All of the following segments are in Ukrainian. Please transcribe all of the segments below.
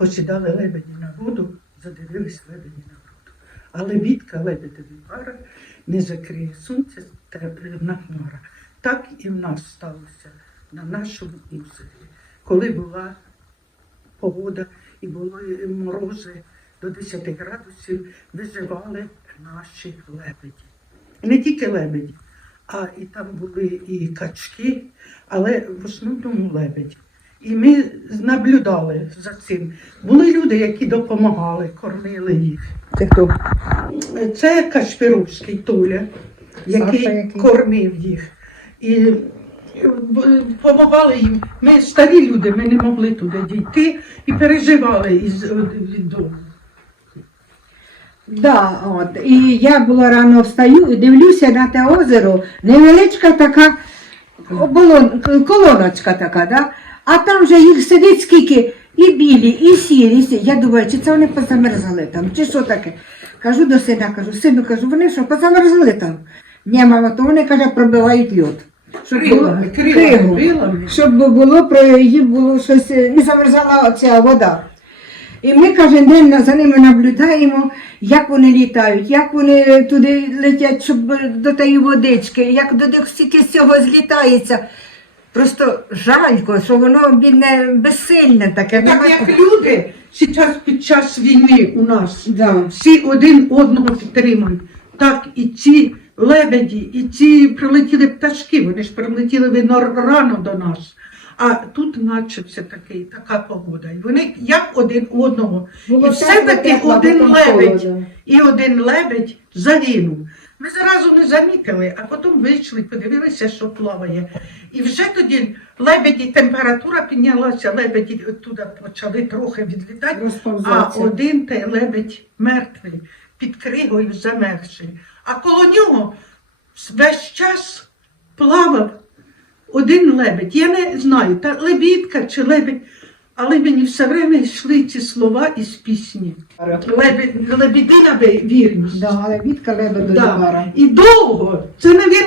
посідали лебеді на воду, задивились лебеді на воду. Але бідка лебедеві пара не закриє сонце темна хмара. Так і в нас сталося на нашому озері. Коли була погода і були морози до 10 градусів, виживали наші лебеді. Не тільки лебеді, а і там були і качки, але в основному лебеді. І ми наблюдали за цим. Були люди, які допомагали, кормили їх. Це хто? Це Кашпіровський Толя, який, Саша який? кормив їх. І допомагали їм. Ми старі люди, ми не могли туди дійти і переживали із від дому. Да, от. І я була рано встаю і дивлюся на те озеро, невеличка така оболон, колоночка така, да? А там вже їх сидить скільки, і білі, і сірі, і сірі. Я думаю, чи це вони позамерзали там, чи що таке. Кажу до сина, кажу, сину, кажу, вони що, позамерзли там? Ні, мама, то вони, каже, пробивають льод. Щоб було, Крилами, крилами, кригу. крилами. щоб було про їм було щось, е, не замерзала ця вода. І ми кожен день за ними наблюдаємо, як вони літають, як вони туди летять, щоб е, до тієї водички, як до них стільки з цього злітається. Просто жалько, що воно бідне безсильне таке. Так як люди зараз під час війни у нас Да. всі один одного підтримують. Так і ці лебеді, і ці прилетіли пташки, вони ж прилетіли видно рано до нас. А тут начався такий, така погода. І вони як один одного. Було і все-таки тепло, один потім лебедь, холодно. і один лебедь загинув. Ми зразу не замітили, а потім вийшли, подивилися, що плаває. І вже тоді лебеді, температура піднялася, лебеді туди почали трохи відлітати. А один той лебедь мертвий, під кригою замерзший. А коло нього весь час плавав один лебедь. Я не знаю, та лебідка чи лебедь, але мені все время йшли ці слова із пісні. Ві- вірність. Да, але бідка Да. І довго. Це, навіть,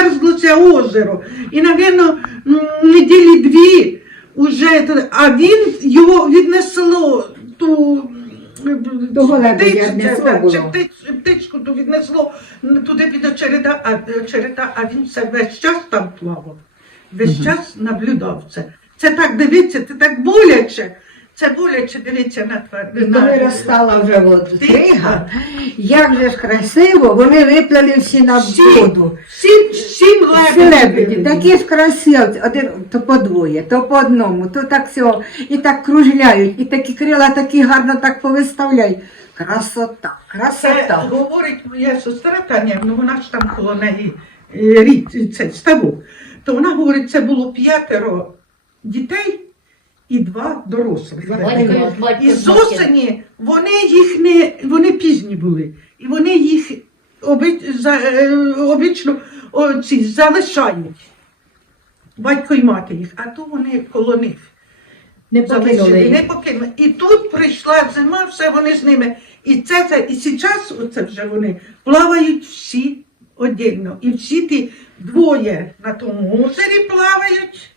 розмерзлося озеро. І, навіть, неділі дві уже, а він його віднесло ту. Птицю, віднесло да, чи птич- птичку ту віднесло туди під очереда, а, череда, а він все весь час там плавав. Весь час наблюдав це. Це так дивиться, це так боляче. Це боляче дивиться на тварину. Коли розстала вже от Птиця. як же ж красиво, вони виплали всі на воду. Сім, сім лебеді, такі ж красиві, один то по двоє, то по одному, то так всього, і так кружляють, і такі крила такі гарно так повиставляють. Красота, Це красота. говорить моя сестра Таня, ну вона ж там коло неї е, рід, це ставок. То вона говорить, це було п'ятеро дітей і два дорослих. Батько, батько, І з осені вони їх не вони пізні були, і вони їх оби, за, е, обично о, ці, залишають. Батько і мати їх, а то вони коло них. Не Залишили, покинули. не покинули. І тут прийшла зима, все вони з ними. І це, це і зараз оце вже вони плавають всі отдельно. І всі ті двоє на тому озері плавають.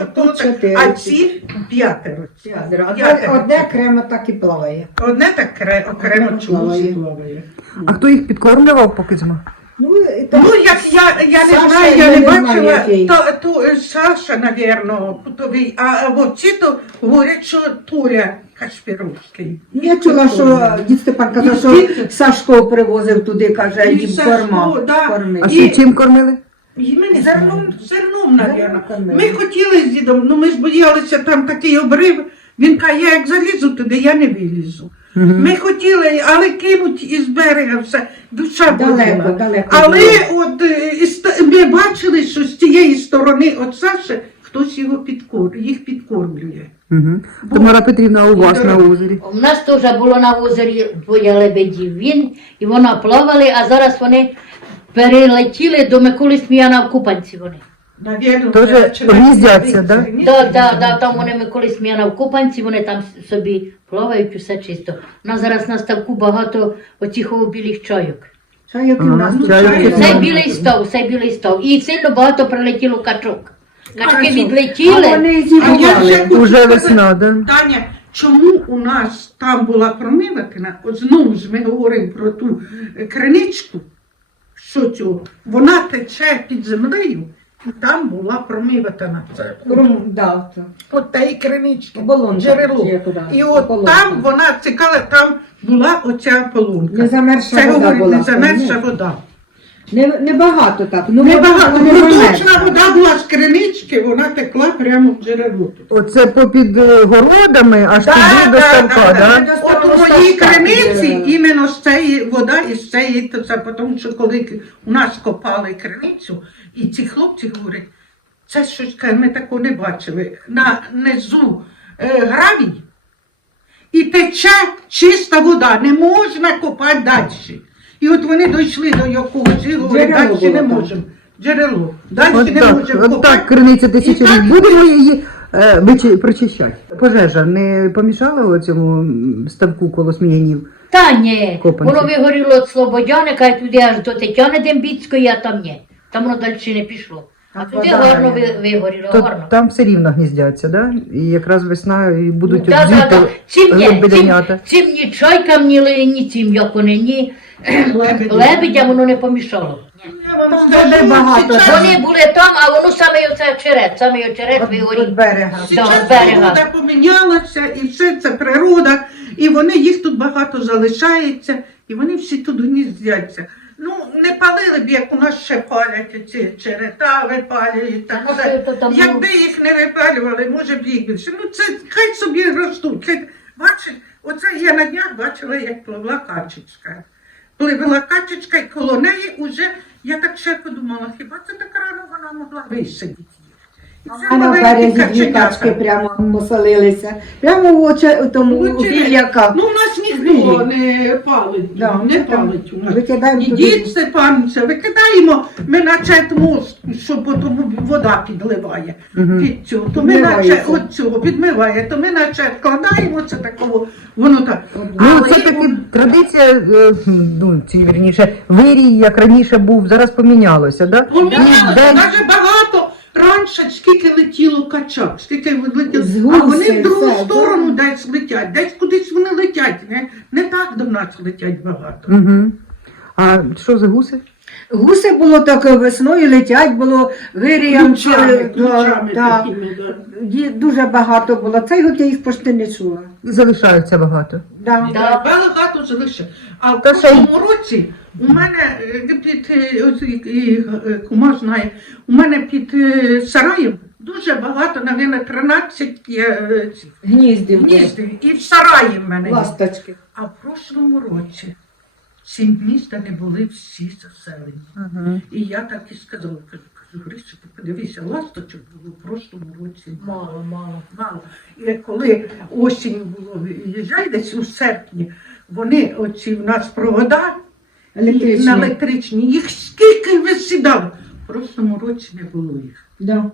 А тут так, чотири. а ці п'ятеро. Одне, П'ятеро. одне окремо так і плаває. Одне так кре- окремо Окремо чомусь плаває. А хто їх підкормлював поки зима? Ну, і так, Ну, як я, я не Саша, знаю, я я не не знаю, бачила, який. то, то е, Саша, навірно, путовий, а, а от ці то говорять, що Туля Кашпіровський. я чула, що дід Степан казав, що Сашко привозив туди, каже, І їм Сашко, корма. да. А І- що чим кормили? І ми Зерном. зерном, навірно. Ми хотіли з дідом, ну ми ж боялися, там такий обрив. Він каже, я як залізу туди, я не вилізу. Ми хотіли, але кинуть із берега все, душа Далеко, далеко Але було. от е, ми бачили, що з цієї сторони от Саші хтось його підкор, їх підкормлює. Угу. Тамара Петрівна, у вас на озері. У нас теж було на озері двоє лебедів. Він і вона плавали, а зараз вони перелетіли до Миколи Сміяна в Купанці вони. Навірно, Тоже гніздяться, да? Да, да, да, там вони Миколи Сміяна в Купанці, вони там собі плавають, усе чисто. У нас зараз на ставку багато оцих білих чайок. Чайок і в нас тут чайок Цей Ага. білий стов, цей білий стов. І сильно багато прилетіло качок. Качки Качок. А відлетіли. вони А я хочу Уже сказати, весна, да? Таня, чому у нас там була промиватина, от знову ж ми говоримо про ту е, криничку, цю, вона тече під землею, і там була промиватана. Це да, от і кринички, Оболонка, джерело. є як І от ополонка. там вона цікава, там була оця полунка. Не замерзша Це вода говорить, була. не замерзша вода. Не, не багато так. Ну, Небагато, не проточна вода була з кринички, вона текла прямо в джерело. Оце попід е, городами аж Да, туди до ставка, да, да? да. От у моїй криниці іменно з цієї вода із цієї, то це тому що коли у нас копали криницю, і ці хлопці говорять, це щось ми такого не бачили. На низу е, гравій і тече чиста вода, не можна копати далі. І от вони дійшли до якогось і говорять, Джерело далі не там. можемо. Джерело. Далі не можемо от копати. так криниця І тисячоліть. так- Будемо її е, вичи- прочищати. Пожежа не помішала цьому ставку коло сміянів? Та ні, Копанці. воно вигоріло від Слободяника і туди аж до Тетяни Дембіцької, а там ні. Там воно далі не пішло. А А туди вода гарно ви- вигоріло, То гарно. там все рівно гніздяться, да? І якраз весна і будуть Да, от да, звідти да. Цим, ні, цим, лебеденята. цим ні чайкам, ні, ли- ні цим, як вони, ні Лебедям воно не помішало. Я вам Там води багато, Вони були там, а воно саме оце очерет, саме очерет вигорів. от берега. Да, Зараз з берега. природа помінялася, і все це природа, і вони їх тут багато залишається, і вони всі тут гніздяться. Ну, не палили б, як у нас ще палять ці черета, випалюють. Та ну, все. що то там, ну. Якби їх не випалювали, може б їх більше. Ну, це хай собі ростуть. Хай, бачиш, оце я на днях бачила, як пливла качечка. Пливла качечка, і коло неї уже, я так ще подумала, хіба це так рано вона могла висидіти? вже А на березі дві качки прямо мусолилися. Прямо в очі у тому у чи- Ну, у нас ніхто не палить, Да, не там палить у нас. викидаємо туди. дід Степановича викидаємо, ми наче мост, що потім вода підливає Мгм. під цю, то ми наче Підмивається. от цього підмиває, то ми наче вкладаємо це такого, воно так. Ну, це таки традиція, е, ну, ці, вірніше, вирій, як раніше був, зараз помінялося, да? Помінялося, день- навіть багато. Раніше скільки летіло качок, скільки летіло, З а вони в другу все, сторону десь летять, десь кудись вони летять, не, не так до нас летять багато. Угу. А що за гуси? Гуси було так весною летять, було виріям. Да, да. Ді- Дуже багато було. Цей год я їх почти не чула. І залишаються багато. Да. Да. Багато залишив. А в Та ще й- році у мене е, під е, ось і- і, е, кума знає, у мене під е, сараєм дуже багато, навіть 13 є е, цих Гніздів. гніздів. І в сараї в мене. є. Ласточки. А в прошлому році ці гнізда не були всі заселені. Угу. І я так і сказала, кажу, кажу, Гриша, ти подивися, ласточок було в прошлому році. Мало, мало. мало. І коли осінь було, їжджай десь у серпні, вони оці в нас провода Електричні. на електричні, їх скільки висідало. В прошлому році не було їх. Да.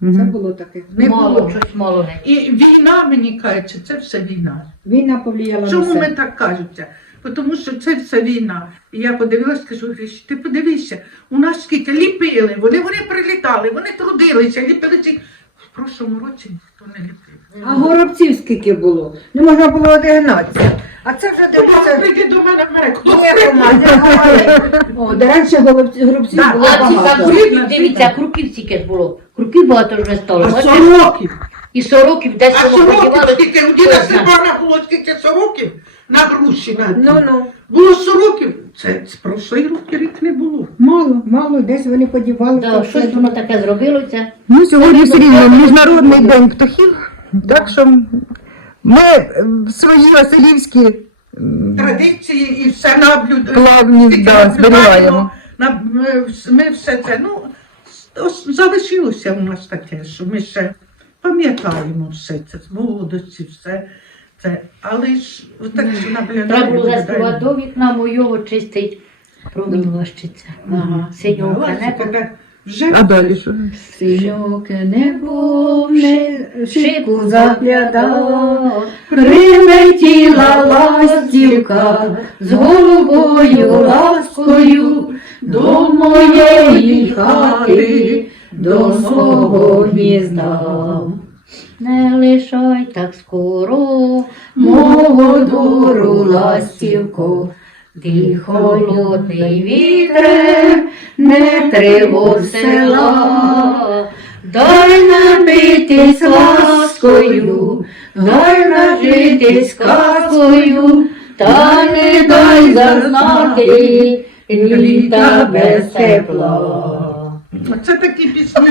Це було таке. Не мало, було. щось мало. І війна, мені кажеться, це все війна. Війна повлияла на Чому ми так кажуться? Тому що це все війна. І я подивилась, кажу, ти подивися, у нас скільки ліпили, вони, вони прилітали, вони трудилися, ліпили ці. В прошлому році ніхто не ліпив. А горобців скільки було? Не можна було одігнатися. А це вже дивиться. прийди до мене в мене, хто Ні, Рома. О, де раніше голубці- горобців Да, було А ці багато. круків, дивіться, круків стільки ж було. Круків багато вже стало. А сороків. І сороків десь А воно сороків скільки, у діда Степана було скільки сороків на груші на Ну, ну. Було сороків. Це з прошлий рік, рік не було. Мало, мало, десь вони подівали. Да, щось воно таке зробилося. Ну, сьогодні все рівно міжнародний день птахів, так що ми е, свої василівські м, Традиції і все наблюд... Плавні, да, зберігаємо. на- Ми, ми все це, ну, ос- залишилося у нас таке, що ми ще пам'ятаємо все це з молодості, все це. Але ж так що наблюдаємо. Треба було наблюдаємо. заспівати до вікна мого чистить. Промінь лащиться. Ага. Синього небо. Вже А далі що? Синьоке небо вже шибку Шибку заглядала, Прилетіла ластівка з голубою ласкою до моєї хати, до свого гнізда. Не лишай так скоро молоду ластівку, ти холодний вітре, не тривог села, дай напитись ласкою, дай нажитись казкою, та не дай зазнати літа без тепла. Оце такі пісні